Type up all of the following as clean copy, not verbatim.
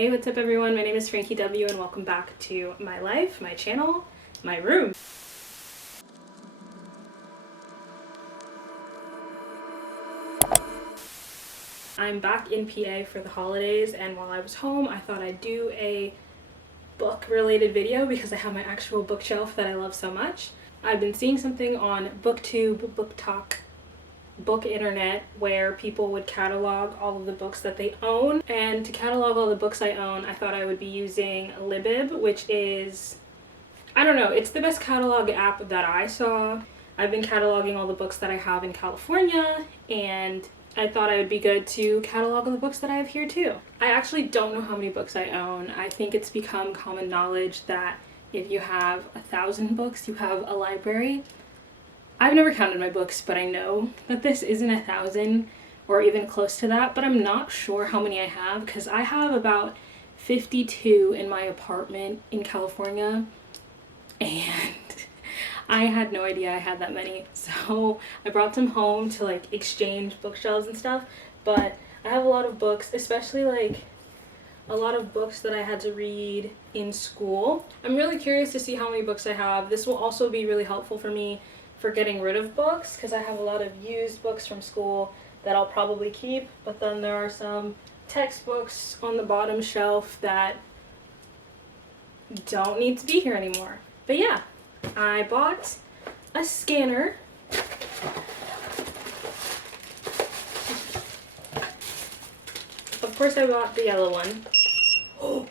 Hey, what's up everyone? My name is Frankie W and welcome back to my life, my channel, my room. I'm back in PA for the holidays, and while I was home I thought I'd do a book related video because I have my actual bookshelf that I love so much. I've been seeing something on BookTube, BookTok, book internet where people would catalog all of the books that they own, and to catalog all the books I own I thought I would be using Libib, which is, I don't know, it's the best catalog app that I saw. I've been cataloging all the books that I have in California, and I thought I would be good to catalog all the books that I have here too. I actually don't know how many books I own. I think it's become common knowledge that if you have 1,000 books you have a library. I've never counted my books, but I know that this isn't 1,000 or even close to that, but I'm not sure how many I have because I have about 52 in my apartment in California, and I had no idea I had that many. So I brought some home to like exchange bookshelves and stuff, but I have a lot of books, especially like a lot of books that I had to read in school. I'm really curious to see how many books I have. This will also be really helpful for me for getting rid of books because I have a lot of used books from school that I'll probably keep, but then there are some textbooks on the bottom shelf that don't need to be here anymore. But yeah, I bought a scanner. Of course I bought the yellow one. Oh!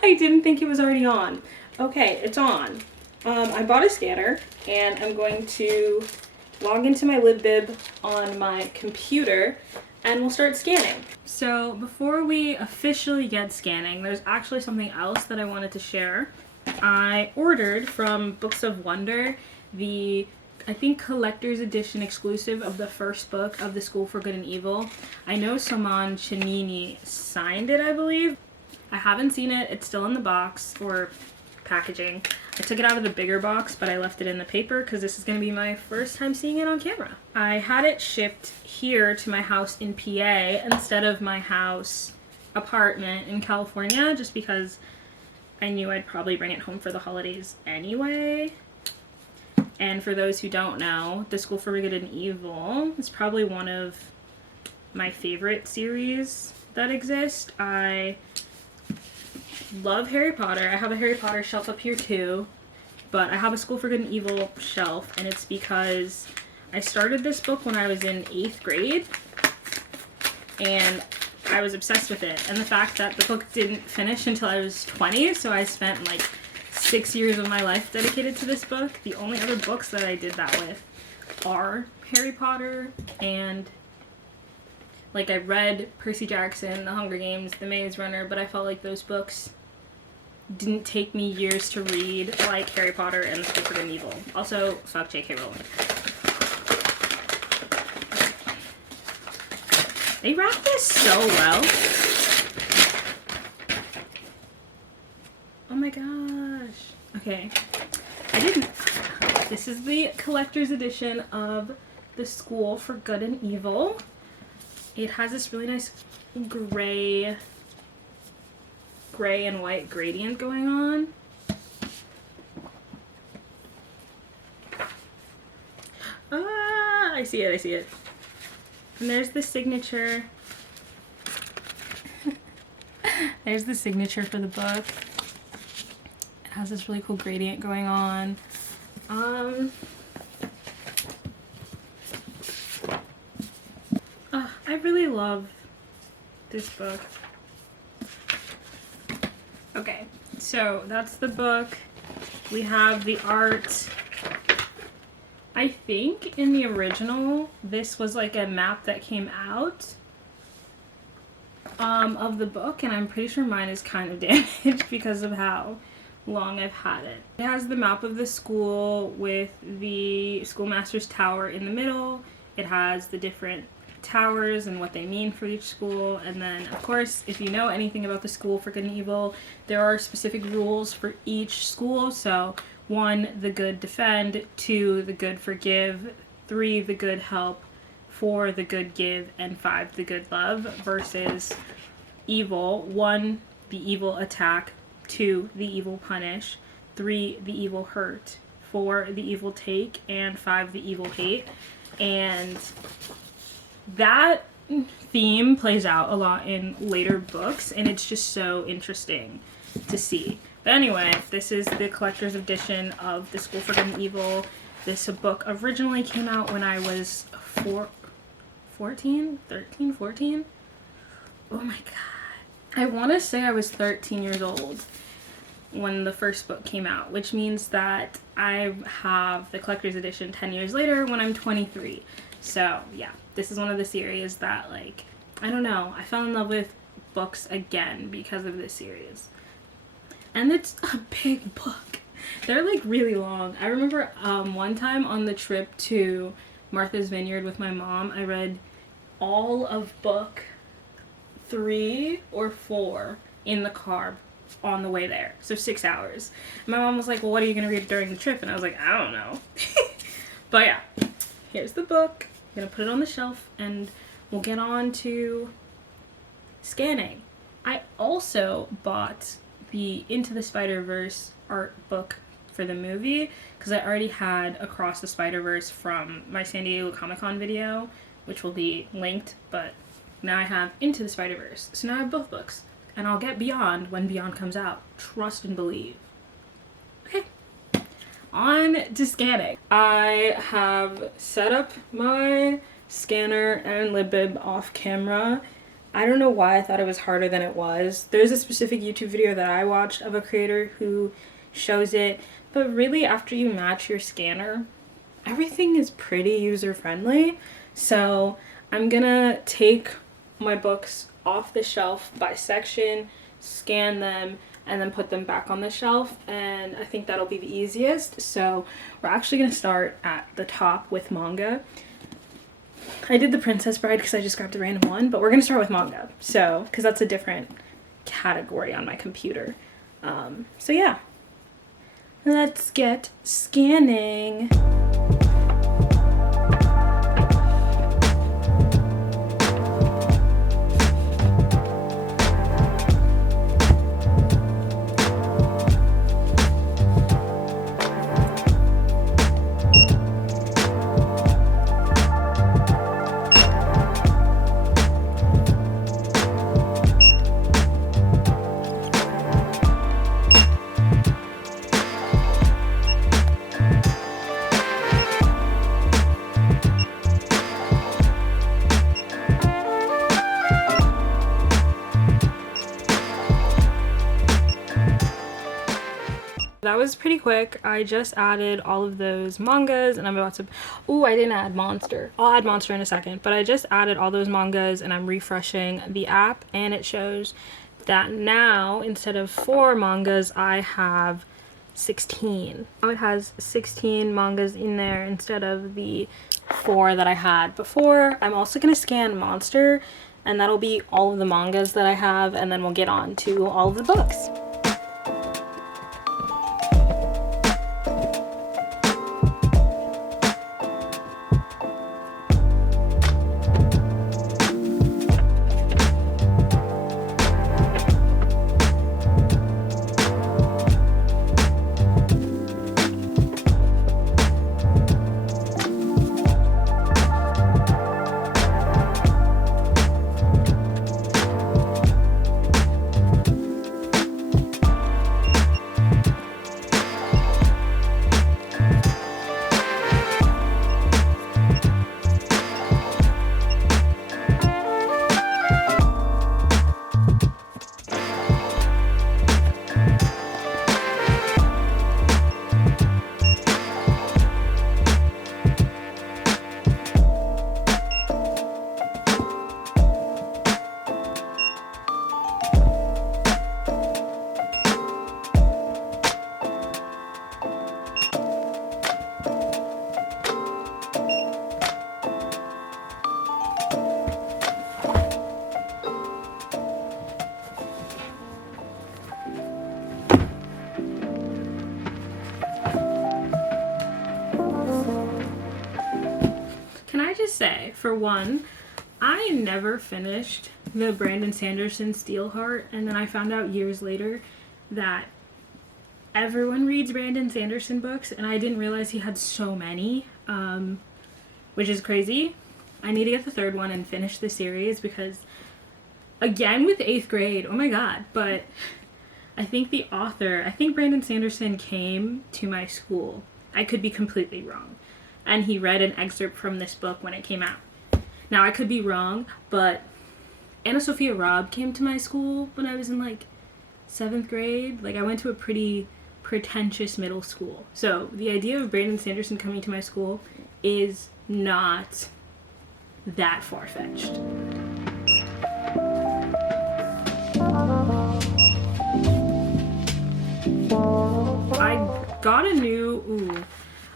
I didn't think it was already on. Okay, it's on. I bought a scanner and I'm going to log into my libib on my computer and we'll start scanning. So before we officially get scanning, there's actually something else that I wanted to share. I ordered from Books of Wonder the, I think, collector's edition exclusive of the first book of The School for Good and Evil. I know Saman Chanini signed it, I believe. I haven't seen it. It's still in the box or packaging. I took it out of the bigger box, but I left it in the paper because this is going to be my first time seeing it on camera. I had it shipped here to my house in PA instead of my house apartment in California, just because I knew I'd probably bring it home for the holidays anyway. And for those who don't know, The School for Good and Evil is probably one of my favorite series that exist. I love Harry Potter. I have a Harry Potter shelf up here too, but I have a School for Good and Evil shelf, and it's because I started this book when I was in 8th grade and I was obsessed with it, and the fact that the book didn't finish until I was 20, so I spent like 6 years of my life dedicated to this book. The only other books that I did that with are Harry Potter, and like I read Percy Jackson, The Hunger Games, The Maze Runner, but I felt like those books didn't take me years to read like Harry Potter and The School for Good and Evil. Also, fuck J.K. Rowling. They wrapped this so well. Oh my gosh. Okay. This is the collector's edition of The School for Good and Evil. It has this really nice gray and white gradient going on. Ah, I see it. And there's the signature. There's the signature for the book. It has this really cool gradient going on. I really love this book. Okay, so that's the book. We have the art. I think in the original, this was like a map that came out of the book, and I'm pretty sure mine is kind of damaged because of how long I've had it. It has the map of the school with the schoolmaster's tower in the middle. It has the different towers and what they mean for each school, and then of course if you know anything about the School for Good and Evil, there are specific rules for each school. So 1, the good defend, 2, the good forgive, 3, the good help, 4 the good give, and 5 the good love, versus evil: 1 the evil attack, 2 the evil punish, 3 the evil hurt, 4 the evil take, and 5 the evil hate. And that theme plays out a lot in later books, and it's just so interesting to see. But anyway, this is the collector's edition of The School for Good and Evil. This book originally came out when I was 14? Oh my god. I want to say I was 13 years old when the first book came out, which means that I have the collector's edition 10 years later when I'm 23. So yeah, this is one of the series that, like, I don't know, I fell in love with books again because of this series. And it's a big book. They're like really long. I remember one time on the trip to Martha's Vineyard with my mom, I read all of book 3 or 4 in the car on the way there. So 6 hours. And my mom was like, well, what are you going to read during the trip? And I was like, I don't know. But yeah, here's the book. I'm going to put it on the shelf and we'll get on to scanning. I also bought the Into the Spider-Verse art book for the movie because I already had Across the Spider-Verse from my San Diego Comic-Con video, which will be linked, but now I have Into the Spider-Verse. So now I have both books, and I'll get Beyond when Beyond comes out. Trust and believe. Okay, on to scanning. I have set up my scanner and libib off camera. I don't know why I thought it was harder than it was. There's a specific YouTube video that I watched of a creator who shows it, but really after you match your scanner, everything is pretty user-friendly. So I'm gonna take my books off the shelf by section, scan them, and then put them back on the shelf, and I think that'll be the easiest. So we're actually gonna start at the top with manga. I did The Princess Bride because I just grabbed a random one, but we're going to start with manga, so, because that's a different category on my computer. So yeah, let's get scanning. That was pretty quick. I just added all of those mangas and I'm about to... Ooh, I didn't add Monster. I'll add Monster in a second, but I just added all those mangas and I'm refreshing the app and it shows that now instead of 4 mangas, I have 16. Now it has 16 mangas in there instead of the 4 that I had before. I'm also going to scan Monster and that'll be all of the mangas that I have, and then we'll get on to all of the books. for one, I never finished the Brandon Sanderson Steelheart, and then I found out years later that everyone reads Brandon Sanderson books, and I didn't realize he had so many, which is crazy. I need to get the third one and finish the series because, again, with 8th grade, oh my god, but I think Brandon Sanderson came to my school. I could be completely wrong. And he read an excerpt from this book when it came out. Now, I could be wrong, but Anna Sophia Robb came to my school when I was in, like, 7th grade. Like, I went to a pretty pretentious middle school. So, the idea of Brandon Sanderson coming to my school is not that far-fetched.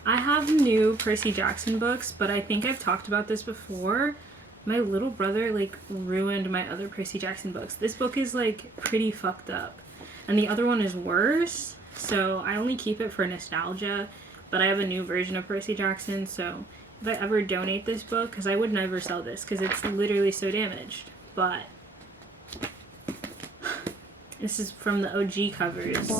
I have new Percy Jackson books, but I think I've talked about this before. My little brother, like, ruined my other Percy Jackson books. This book is, like, pretty fucked up. And the other one is worse, so I only keep it for nostalgia. But I have a new version of Percy Jackson, so if I ever donate this book, because I would never sell this, because it's literally so damaged. But this is from the OG covers.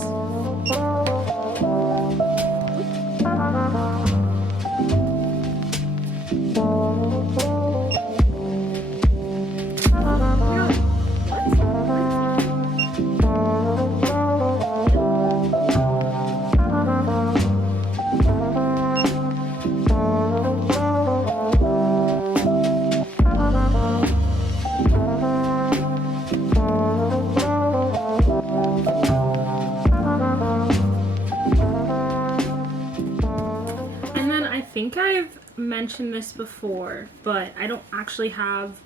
I think I've mentioned this before, but I don't actually have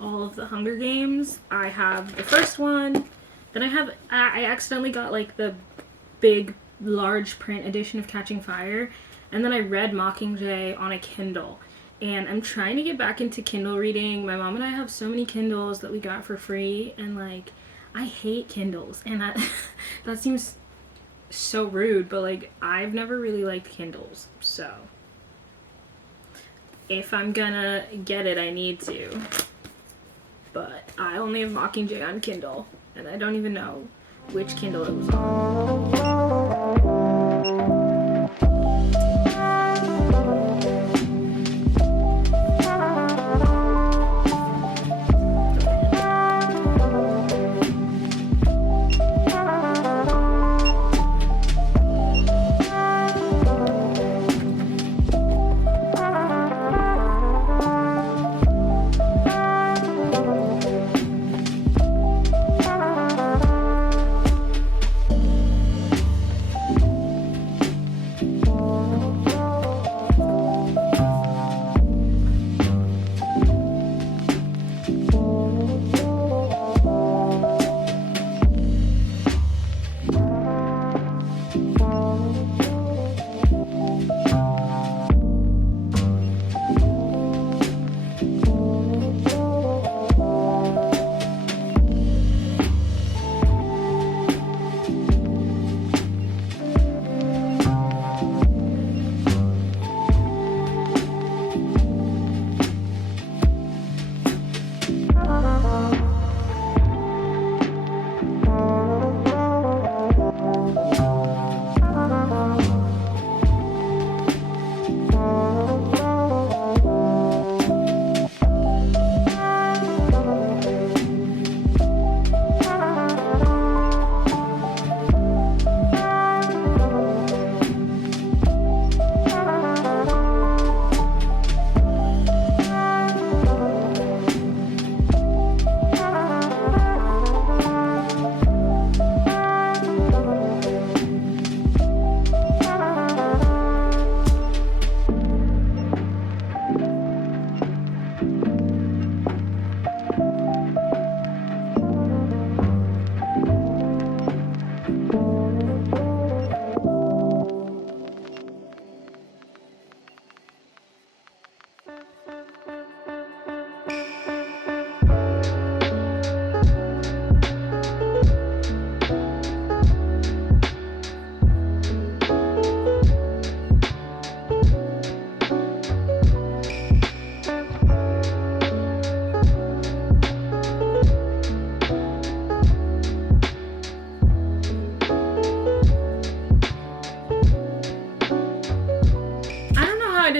all of the Hunger Games. I have the first one, then I accidentally got like the big large print edition of Catching Fire, and then I read Mockingjay on a Kindle, and I'm trying to get back into Kindle reading. My mom and I have so many Kindles that we got for free, and like I hate Kindles, and that seems so rude, but like I've never really liked Kindles, so if I'm gonna get it, I need to. But I only have Mockingjay on Kindle, and I don't even know which Kindle it was on.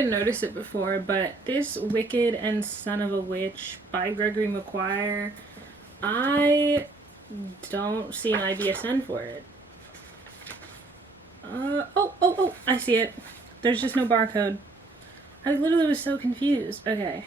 even noticed it before, but this Wicked and Son of a Witch by Gregory Maguire, I don't see an IBSN for it. Oh, I see it. There's just no barcode. I literally was so confused. Okay.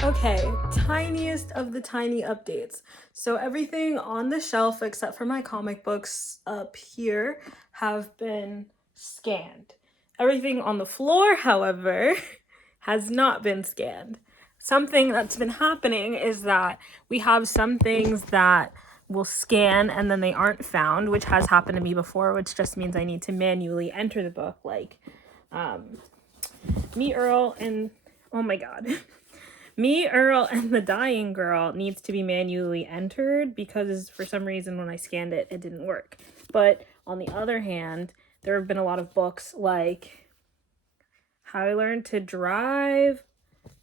Okay, tiniest of the tiny updates. So everything on the shelf except for my comic books up here have been scanned. Everything on the floor, however, has not been scanned. Something that's been happening is that we have some things that will scan and then they aren't found, which has happened to me before, which just means I need to manually enter the book, like Me, Earl, and oh my god. Me, Earl, and the Dying Girl needs to be manually entered because for some reason when I scanned it, it didn't work. But on the other hand, there have been a lot of books like How I Learned to Drive,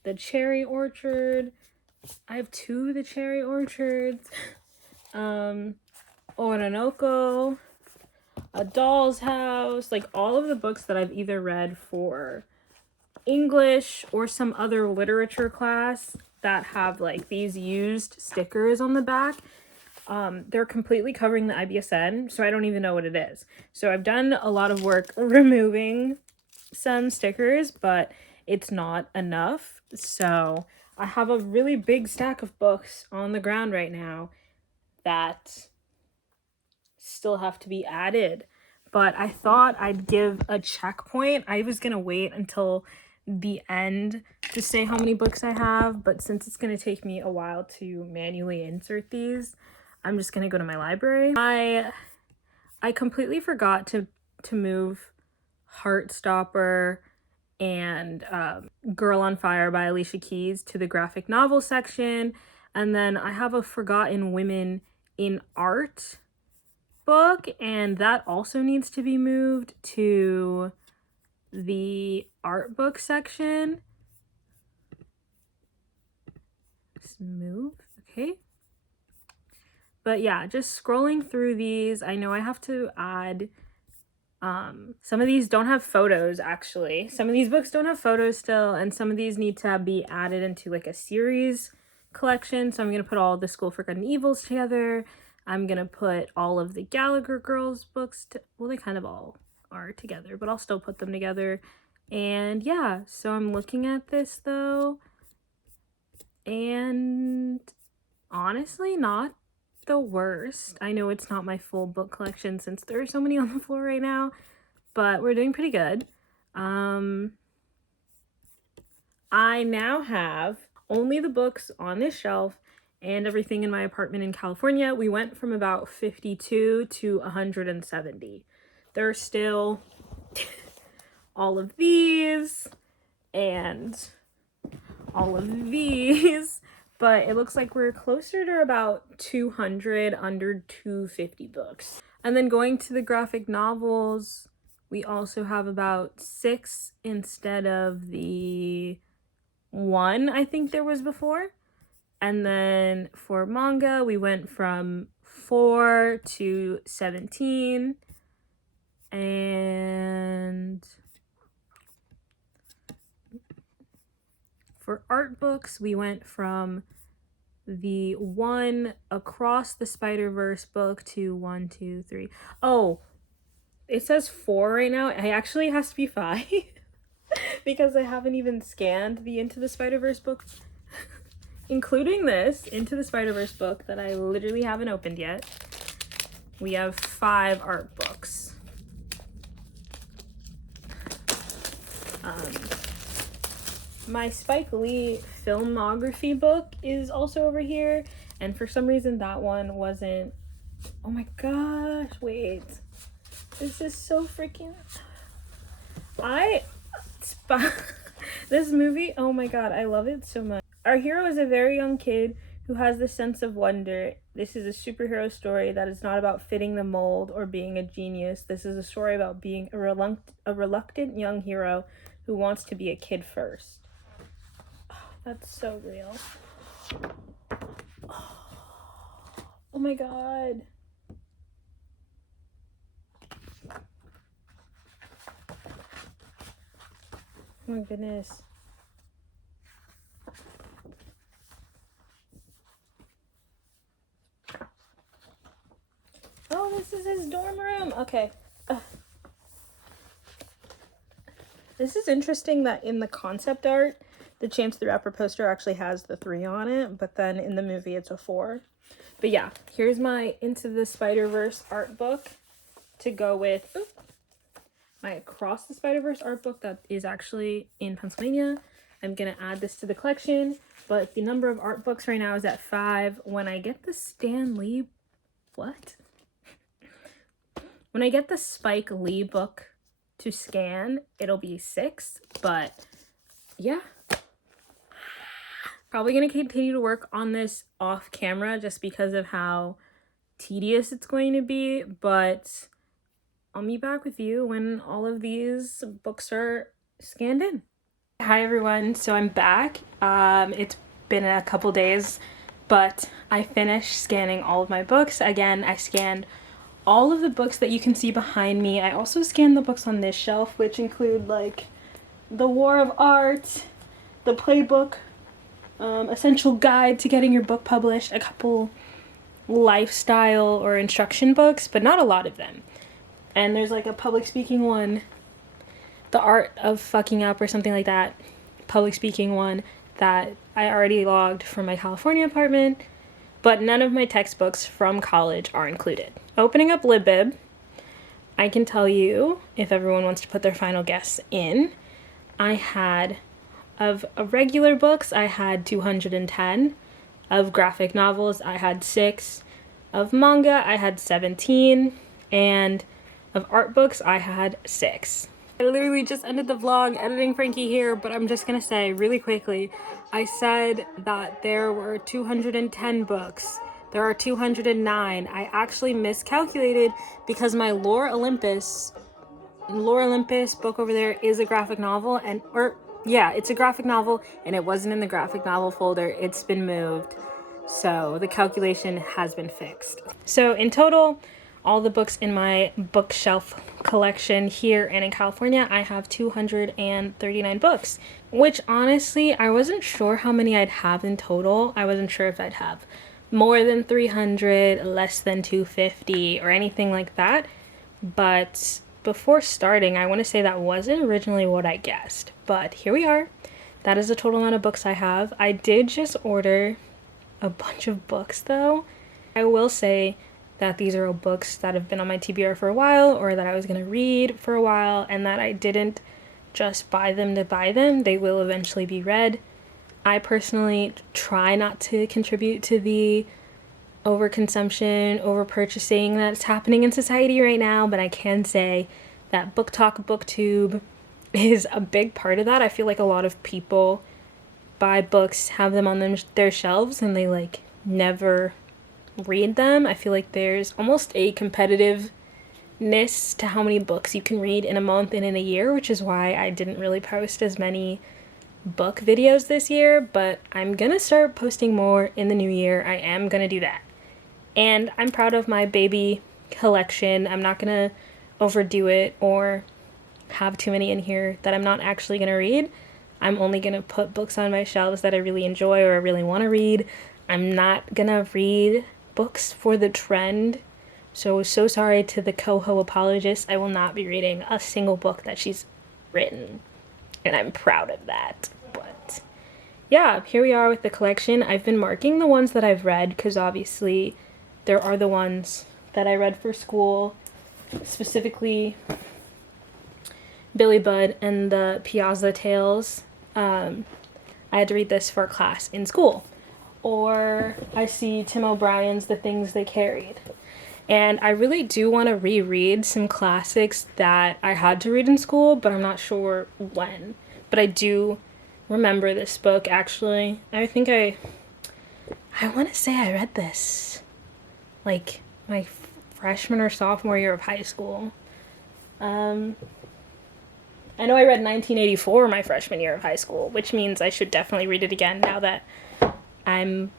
The Cherry Orchard. I have 2 The Cherry Orchards. Oronoko, A Doll's House. Like all of the books that I've either read for English or some other literature class that have like these used stickers on the back, they're completely covering the IBSN, so I don't even know what it is. So I've done a lot of work removing some stickers, but it's not enough. So I have a really big stack of books on the ground right now that still have to be added. But I thought I'd give a checkpoint. I was gonna wait until the end to say how many books I have, but since it's going to take me a while to manually insert these, I'm just going to go to my library. I completely forgot to move Heartstopper and Girl on Fire by Alicia Keys to the graphic novel section, and then I have a Forgotten Women in Art book, and that also needs to be moved to the art book section. Just move, okay. But yeah, just scrolling through these, I know I have to add, some of these don't have photos actually. Some of these books don't have photos still, and some of these need to be added into like a series collection. So I'm gonna put all the School of Forgotten Evils together. I'm gonna put all of the Gallagher Girls books, well, they kind of all are together, but I'll still put them together. And yeah, so I'm looking at this though, and honestly not the worst. I know it's not my full book collection since there are so many on the floor right now, but we're doing pretty good. I now have only the books on this shelf and everything in my apartment in California. We went from about 52 to 170. There are still all of these and all of these, but it looks like we're closer to about 200, under 250 books. And then going to the graphic novels, we also have about 6 instead of the 1 I think there was before. And then for manga, we went from 4 to 17. And for art books, we went from the one Across the Spider-Verse book to 1, 2, 3. Oh, it says 4 right now. It actually has to be 5 because I haven't even scanned the Into the Spider-Verse book, including this Into the Spider-Verse book that I literally haven't opened yet. We have 5 art books. My Spike Lee filmography book is also over here, and for some reason that one wasn't. Oh my gosh, wait. This is so freaking. This movie, oh my god, I love it so much. Our hero is a very young kid who has the sense of wonder. This is a superhero story that is not about fitting the mold or being a genius. This is a story about being a reluctant young hero who wants to be a kid first. That's so real. Oh my god. Oh my goodness. Oh, this is his dorm room. Okay. This is interesting that in the concept art, the Chance the Rapper poster actually has the 3 on it, but then in the movie it's a 4. But yeah, here's my Into the Spider-Verse art book to go with my Across the Spider-Verse art book that is actually in Pennsylvania. I'm gonna add this to the collection, but the number of art books right now is at 5. When I get the Stan Lee, when I get the Spike Lee book to scan, it'll be 6, but yeah. Probably gonna continue to work on this off camera just because of how tedious it's going to be, but I'll meet back with you when all of these books are scanned in. Hi everyone, so I'm back. It's been a couple days, but I finished scanning all of my books. Again, I scanned all of the books that you can see behind me. I also scanned the books on this shelf, which include like The War of Art, the playbook, essential guide to getting your book published, a couple lifestyle or instruction books, but not a lot of them. And there's like a public speaking one, The Art of Fucking Up or something like that, public speaking one that I already logged for my California apartment, but none of my textbooks from college are included. Opening up libib, I can tell you, if everyone wants to put their final guess in, I had, of regular books, I had 210. Of graphic novels, I had 6. Of manga, I had 17. And of art books, I had 6. I literally just ended the vlog editing Frankie here, but I'm just gonna say really quickly, I said that there were 210 books. There are 209. I actually miscalculated because my Lore Olympus book over there is a graphic novel, it's a graphic novel, and it wasn't in the graphic novel folder. It's been moved, so the calculation has been fixed. So in total, all the books in my bookshelf collection here and in California, I have 239 books, which honestly, I wasn't sure how many I'd have in total. I wasn't sure if I'd have more than 300, less than 250, or anything like that. But before starting, I want to say that wasn't originally what I guessed, but here we are. That is the total amount of books I have. I did just order a bunch of books though. I will say that these are all books that have been on my TBR for a while, or that I was going to read for a while, and that I didn't just buy them to buy them. They will eventually be read. I personally try not to contribute to the overconsumption, overpurchasing that's happening in society right now, but I can say that Book Talk, BookTube is a big part of that. I feel like a lot of people buy books, have them on their shelves, and they like never read them. I feel like there's almost a competitiveness to how many books you can read in a month and in a year, which is why I didn't really post as many book videos this year, but I'm gonna start posting more in the new year. I am gonna do that. And I'm proud of my baby collection. I'm not gonna overdo it or have too many in here that I'm not actually gonna read. I'm only gonna put books on my shelves that I really enjoy or I really want to read. I'm not gonna read books for the trend. So sorry to the coho apologist. I will not be reading a single book that she's written. And I'm proud of that. But yeah, here we are with the collection. I've been marking the ones that I've read because obviously there are the ones that I read for school, specifically Billy Budd and the Piazza Tales. I had to read this for a class in school. Or I see Tim O'Brien's The Things They Carried. And I really do want to reread some classics that I had to read in school, but I'm not sure when. But I do remember this book, actually. I think I want to say I read this, like, my freshman or sophomore year of high school. I know I read 1984 my freshman year of high school, which means I should definitely read it again now that I'm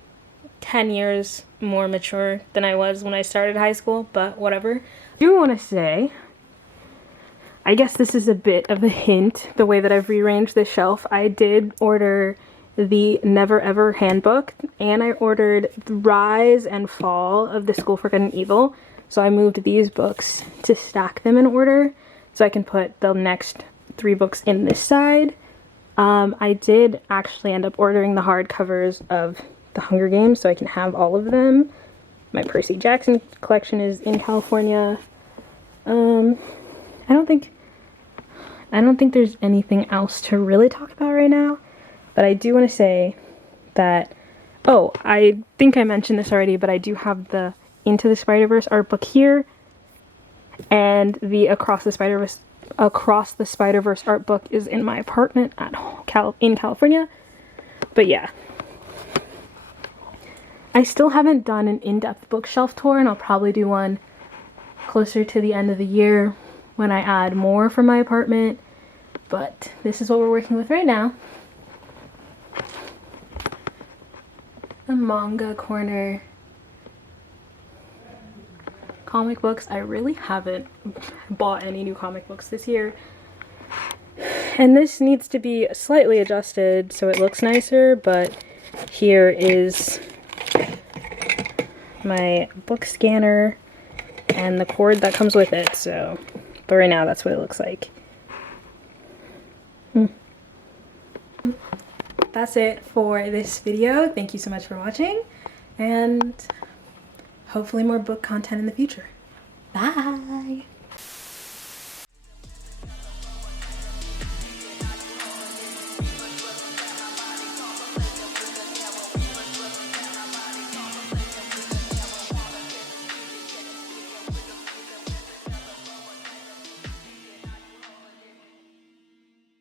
10 years more mature than I was when I started high school, but whatever. I do want to say, I guess this is a bit of a hint, the way that I've rearranged this shelf. I did order the Never Ever handbook, and I ordered the Rise and Fall of the School for Good and Evil. So I moved these books to stack them in order so I can put the next 3 books in this side. I did actually end up ordering the hardcovers of the Hunger Games so I can have all of them. My Percy Jackson collection is in California. I don't think there's anything else to really talk about right now, but I do want to say that, oh, I think I mentioned this already, but I do have the Into the Spider-Verse art book here, and the Across the Spider-Verse art book is in my apartment in California. But yeah, I still haven't done an in-depth bookshelf tour, and I'll probably do one closer to the end of the year when I add more for my apartment. But this is what we're working with right now. The manga corner. Comic books. I really haven't bought any new comic books this year. And this needs to be slightly adjusted so it looks nicer, but here is my book scanner and the cord that comes with it. So, but right now that's what it looks like. That's it for this video. Thank you so much for watching, and hopefully more book content in the future. Bye!